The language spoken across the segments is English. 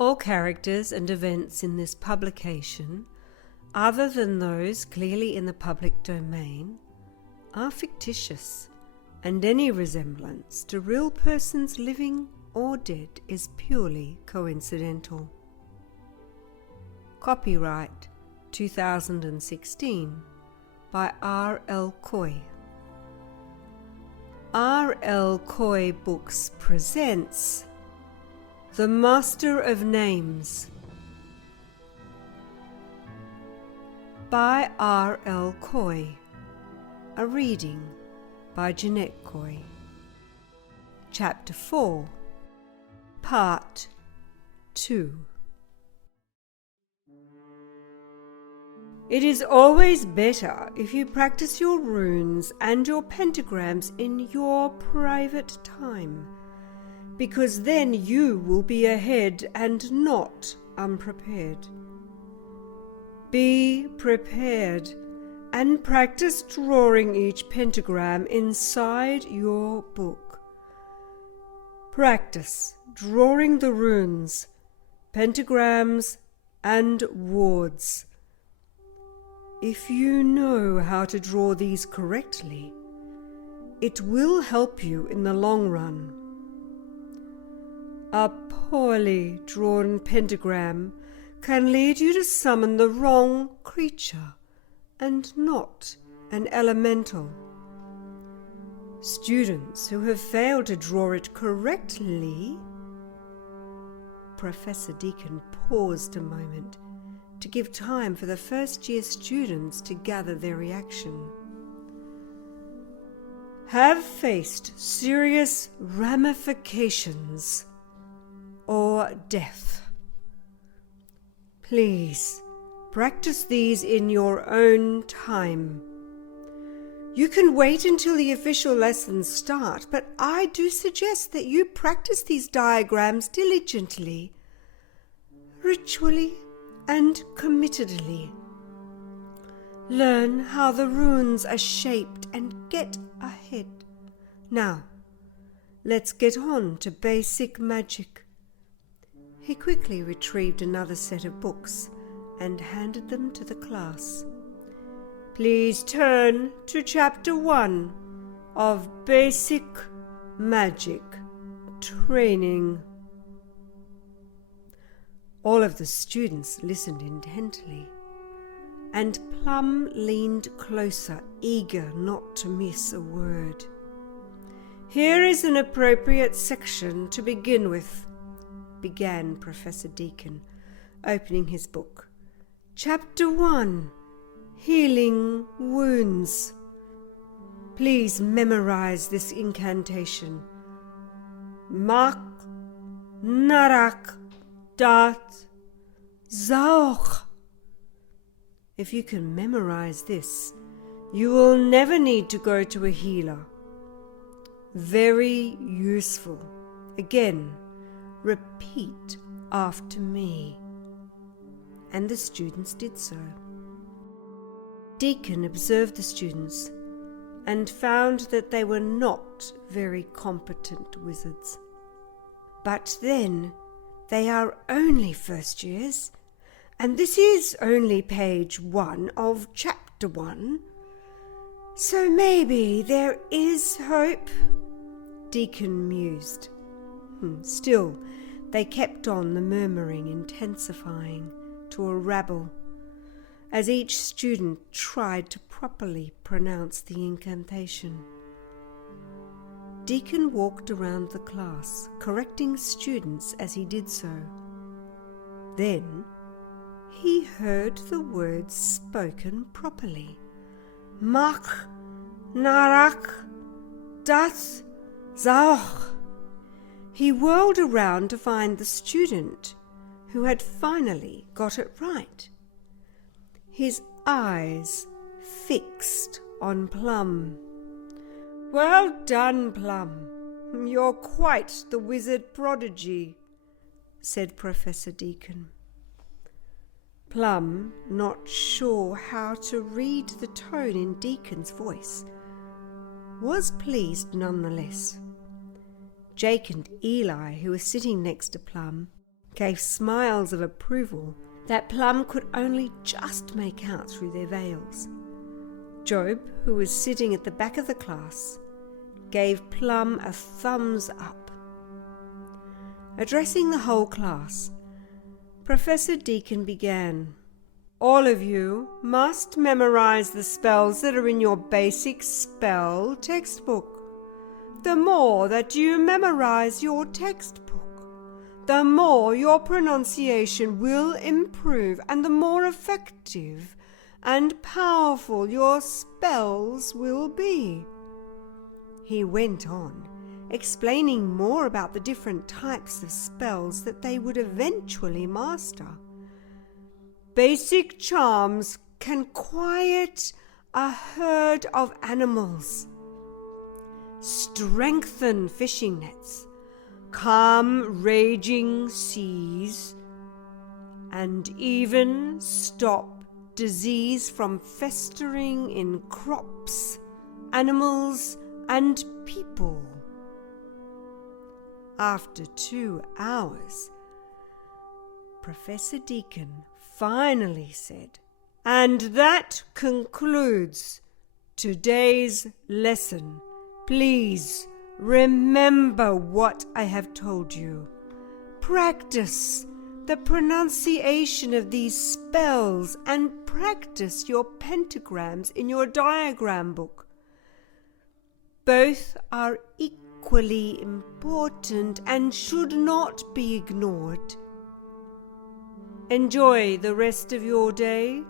All characters and events in this publication, other than those clearly in the public domain, are fictitious, and any resemblance to real persons living or dead is purely coincidental. Copyright 2016 by R.L.KooyBooks. R.L.KooyBooks presents The Master of Names by R.L. Kooy. A reading by Jeanette Kooy. Chapter 4, Part 2. It is always better if you practice your runes and your pentagrams in your private time, because then you will be ahead and not unprepared. Be prepared and practice drawing each pentagram inside your book. Practice drawing the runes, pentagrams, and wards. If you know how to draw these correctly, it will help you in the long run. A poorly drawn pentagram can lead you to summon the wrong creature and not an elemental. Students who have failed to draw it correctly... Professor Deacon paused a moment to give time for the first-year students to gather their reaction. Have faced serious ramifications or death. Please practice these in your own time. You can wait until the official lessons start, but I do suggest that you practice these diagrams diligently, ritually, and committedly. Learn how the runes are shaped and get ahead. Now, let's get on to basic magic. He quickly retrieved another set of books and handed them to the class. Please turn to Chapter 1 of Basic Magic Training. All of the students listened intently, and Plum leaned closer, eager not to miss a word. Here is an appropriate section to begin with, began Professor Deacon, opening his book. Chapter 1, Healing Wounds. Please memorize this incantation. Mak narak dat zauch. If you can memorize this, you will never need to go to a healer. Very useful. Again, repeat after me. And the students did so. Deacon observed the students and found that they were not very competent wizards. But then, they are only first years, and this is only page 1 of chapter 1, so maybe there is hope, Deacon mused. Still, they kept on, the murmuring intensifying to a rabble, as each student tried to properly pronounce the incantation. Deacon walked around the class, correcting students as he did so. Then he heard the words spoken properly. Mak narak das zauch. He whirled around to find the student who had finally got it right. His eyes fixed on Plum. Well done, Plum. You're quite the wizard prodigy, said Professor Deacon. Plum, not sure how to read the tone in Deacon's voice, was pleased nonetheless. Jake and Eli, who were sitting next to Plum, gave smiles of approval that Plum could only just make out through their veils. Job, who was sitting at the back of the class, gave Plum a thumbs up. Addressing the whole class, Professor Deacon began, "All of you must memorize the spells that are in your basic spell textbook. The more that you memorize your textbook, the more your pronunciation will improve and the more effective and powerful your spells will be." He went on, explaining more about the different types of spells that they would eventually master. Basic charms can quiet a herd of animals, strengthen fishing nets, calm raging seas, and even stop disease from festering in crops, animals, and people. After 2 hours, Professor Deacon finally said, "And that concludes today's lesson. Please remember what I have told you. Practice the pronunciation of these spells and practice your pentagrams in your diagram book. Both are equally important and should not be ignored. Enjoy the rest of your day."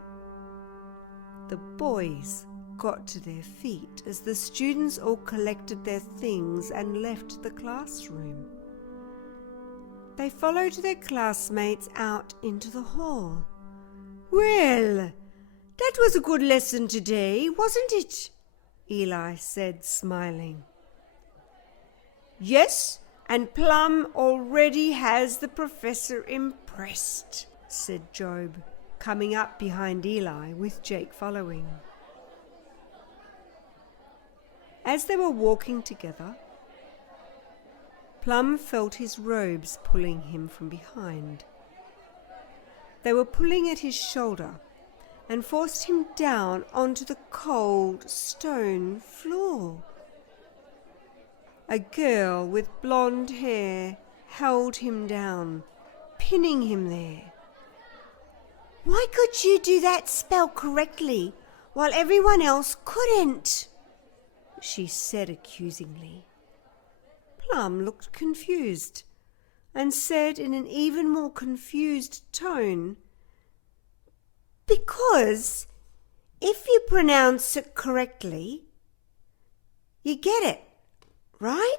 The boys got to their feet as the students all collected their things and left the classroom. They followed their classmates out into the hall. "Well, that was a good lesson today, wasn't it?" Eli said, smiling. "Yes, and Plum already has the professor impressed," said Job, coming up behind Eli with Jake following. As they were walking together, Plum felt his robes pulling him from behind. They were pulling at his shoulder and forced him down onto the cold stone floor. A girl with blonde hair held him down, pinning him there. "Why could you do that spell correctly while everyone else couldn't?" she said accusingly. Plum looked confused and said in an even more confused tone, "Because if you pronounce it correctly, you get it, right?"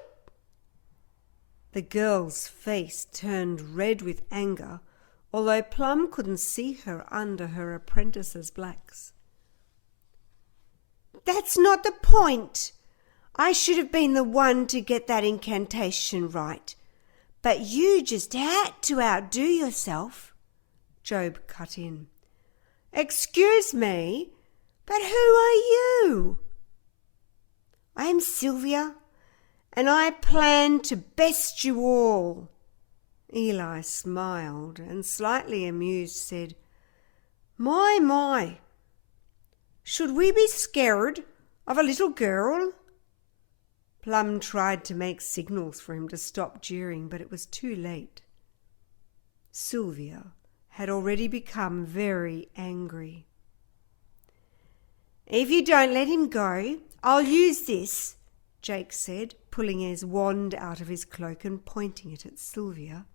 The girl's face turned red with anger, although Plum couldn't see her under her apprentice's blacks. "That's not the point. I should have been the one to get that incantation right, but you just had to outdo yourself," Job cut in. "Excuse me, but who are you?" "I'm Sylvia, and I plan to best you all." Eli smiled and, slightly amused, said, My, should we be scared of a little girl?" Plum tried to make signals for him to stop jeering, but it was too late. Sylvia had already become very angry. "If you don't let him go, I'll use this," Jake said, pulling his wand out of his cloak and pointing it at Sylvia.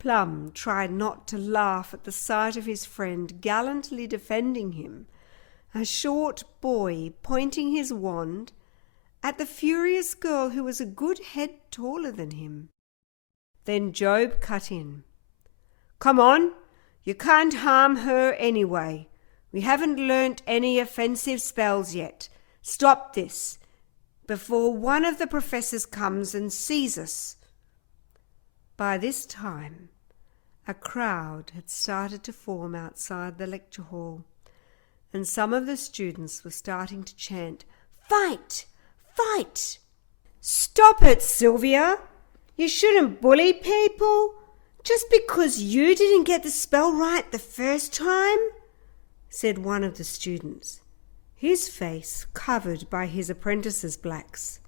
Plum tried not to laugh at the sight of his friend gallantly defending him, a short boy pointing his wand at the furious girl who was a good head taller than him. Then Job cut in. "Come on, you can't harm her anyway. We haven't learnt any offensive spells yet. Stop this before one of the professors comes and sees us." By this time, a crowd had started to form outside the lecture hall, and some of the students were starting to chant, "Fight! Fight!" "Stop it, Sylvia! You shouldn't bully people. "Just because you didn't get the spell right the first time?" said one of the students, his face covered by his apprentice's blacks.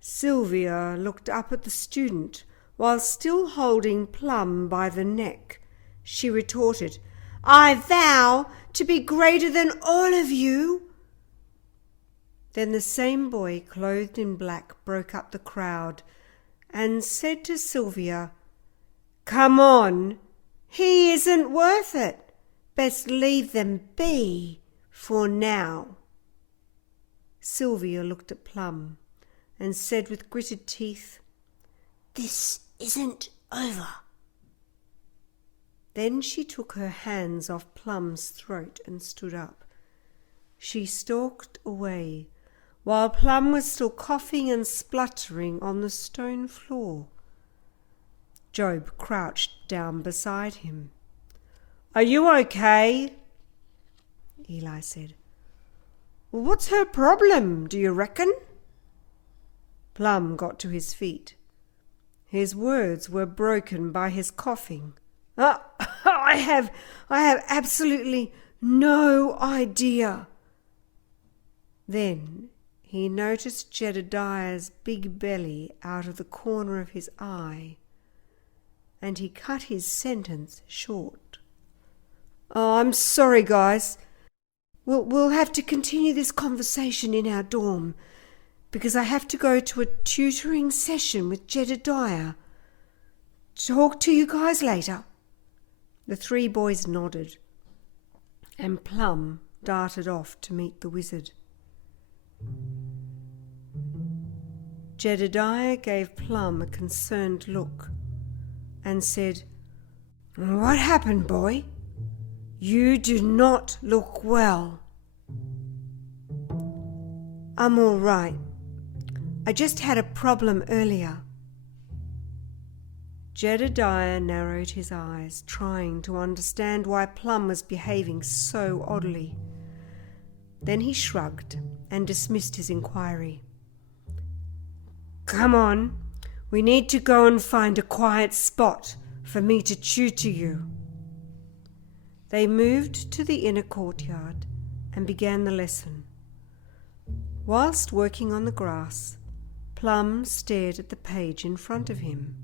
Sylvia looked up at the student while still holding Plum by the neck. She retorted, "I vow to be greater than all of you." Then the same boy clothed in black broke up the crowd and said to Sylvia, "Come on, he isn't worth it. Best leave them be for now." Sylvia looked at Plum and said with gritted teeth, "This isn't over." Then she took her hands off Plum's throat and stood up. She stalked away, while Plum was still coughing and spluttering on the stone floor. Job crouched down beside him. "Are you okay?" Eli said. "Well, what's her problem, do you reckon?" Plum got to his feet. His words were broken by his coughing. I have absolutely no idea." Then he noticed Jedediah's big belly out of the corner of his eye, and he cut his sentence short. "Oh, I'm sorry, guys. We'll have to continue this conversation in our dorm, because I have to go to a tutoring session with Jedediah. Talk to you guys later." The three boys nodded, and Plum darted off to meet the wizard. Jedediah gave Plum a concerned look and said, "What happened, boy? You do not look well." "I'm all right. I just had a problem earlier." Jedediah narrowed his eyes, trying to understand why Plum was behaving so oddly. Then he shrugged and dismissed his inquiry. "Come on, we need to go and find a quiet spot for me to tutor you." They moved to the inner courtyard and began the lesson. Whilst working on the grass, Plum stared at the page in front of him.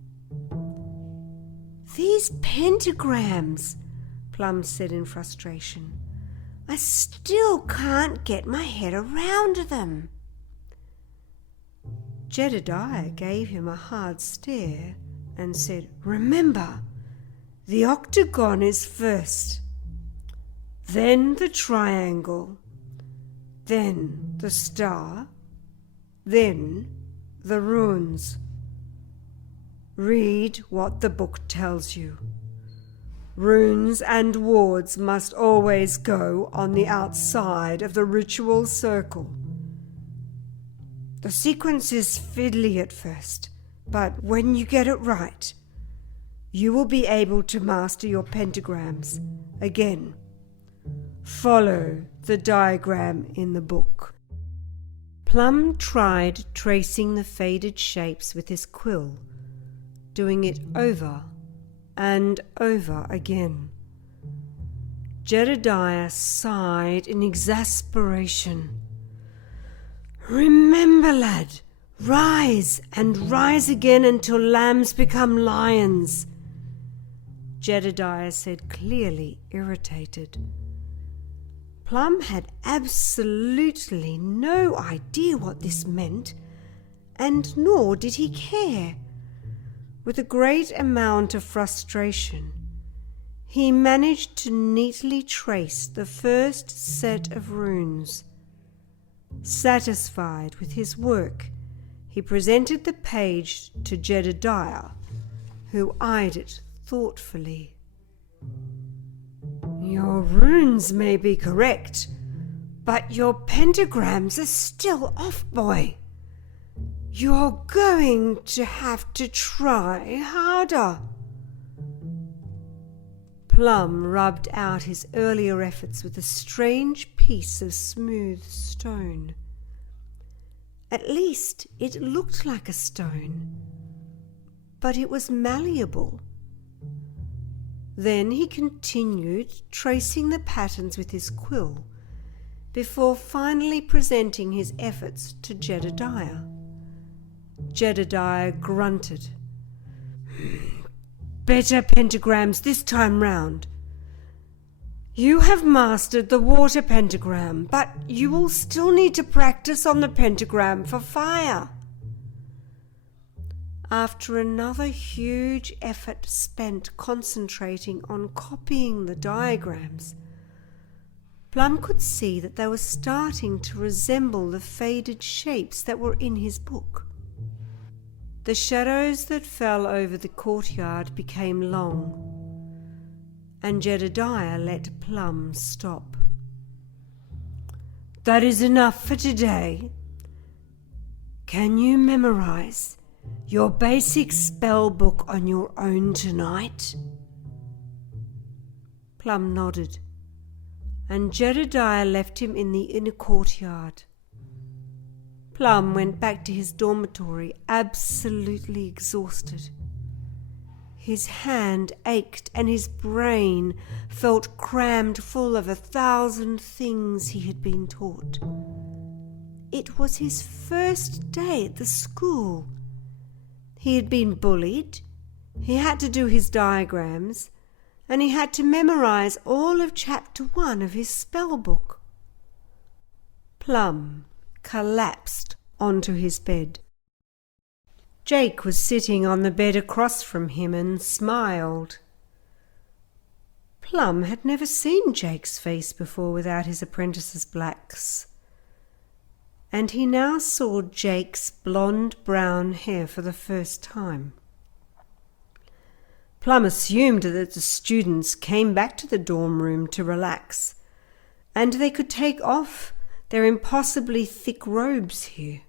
"These pentagrams," Plum said in frustration. "I still can't get my head around them." Jedediah gave him a hard stare and said, "Remember, the octagon is first, then the triangle, then the star, then the runes. Read what the book tells you. Runes and wards must always go on the outside of the ritual circle. The sequence is fiddly at first, but when you get it right, you will be able to master your pentagrams again. Follow the diagram in the book." Plum tried tracing the faded shapes with his quill, doing it over and over again. Jedediah sighed in exasperation. "Remember, lad, rise and rise again until lambs become lions," Jedediah said, clearly irritated. Plum had absolutely no idea what this meant, and nor did he care. With a great amount of frustration, he managed to neatly trace the first set of runes. Satisfied with his work, he presented the page to Jedediah, who eyed it thoughtfully. "Your runes may be correct, but your pentagrams are still off, boy. You're going to have to try harder." Plum rubbed out his earlier efforts with a strange piece of smooth stone. At least it looked like a stone, but it was malleable Then he continued tracing the patterns with his quill before finally presenting his efforts to Jedediah. Jedediah grunted. "Better pentagrams this time round. You have mastered the water pentagram, but you will still need to practice on the pentagram for fire." After another huge effort spent concentrating on copying the diagrams, Plum could see that they were starting to resemble the faded shapes that were in his book. The shadows that fell over the courtyard became long, and Jedediah let Plum stop. "That is enough for today. Can you memorize your basic spell book on your own tonight?" Plum nodded, and Jedediah left him in the inner courtyard. Plum went back to his dormitory absolutely exhausted. His hand ached and his brain felt crammed full of 1,000 things he had been taught. It was his first day at the school. He had been bullied, he had to do his diagrams, and he had to memorize all of Chapter 1 of his spell book. Plum collapsed onto his bed. Jake was sitting on the bed across from him and smiled. Plum had never seen Jake's face before without his apprentice's blacks, and he now saw Jake's blonde-brown hair for the first time. Plum assumed that the students came back to the dorm room to relax, and they could take off their impossibly thick robes here.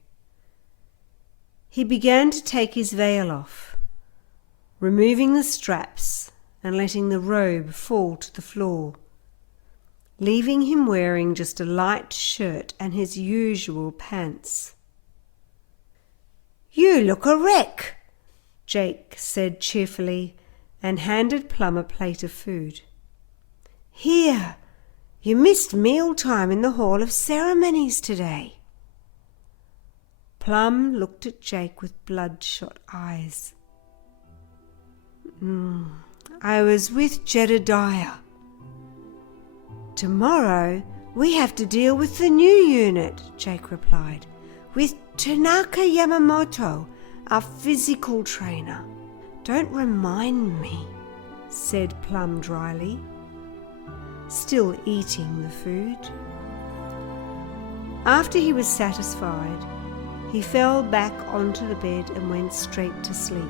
He began to take his veil off, removing the straps and letting the robe fall to the floor, leaving him wearing just a light shirt and his usual pants. "You look a wreck," Jake said cheerfully, and handed Plum a plate of food. "Here, you missed mealtime in the Hall of Ceremonies today." Plum looked at Jake with bloodshot eyes. "I was with Jedediah. Tomorrow we have to deal with the new unit," Jake replied, "with Tanaka Yamamoto, our physical trainer." "Don't remind me," said Plum dryly, still eating the food. After he was satisfied, he fell back onto the bed and went straight to sleep.